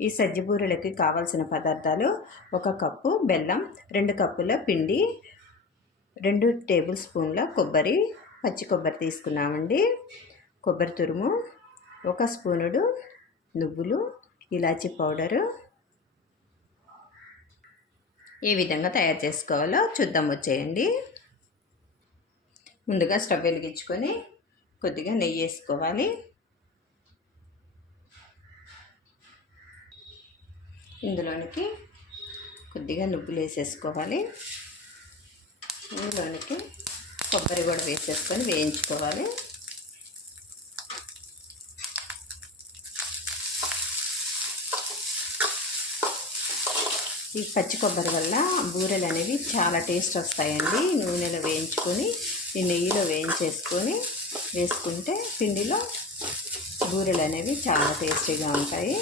ఈ సజ్జబూరెలకి కావాల్సిన పదార్థాలు ఒక కప్పు బెల్లం రెండు కప్పుల పిండి రెండు టేబుల్ స్పూన్ల కొబ్బరి పచ్చి కొబ్బరి తీసుకున్నామండి. కొబ్బరి తురుము ఒక స్పూనుడు నువ్వులు ఇలాచి పౌడరు. ఏ విధంగా తయారు చేసుకోవాలో చూద్దాం వచ్చేయండి. ముందుగా స్టవ్ వెలిగించుకొని కొద్దిగా నెయ్యి వేసుకోవాలి. ఇందులోనికి కొద్దిగా నువ్వులు వేసేసుకోవాలి. ఇందులోనికి కొబ్బరి కూడా వేసేసుకొని వేయించుకోవాలి. ఈ పచ్చి కొబ్బరి వల్ల బూరెలు అనేవి చాలా టేస్ట్ వస్తాయండి. నూనెలో వేయించుకొని ఈ నెయ్యిలో వేయించేసుకొని వేసుకుంటే పిండిలో బూరెలు అనేవి చాలా టేస్టీగా ఉంటాయి.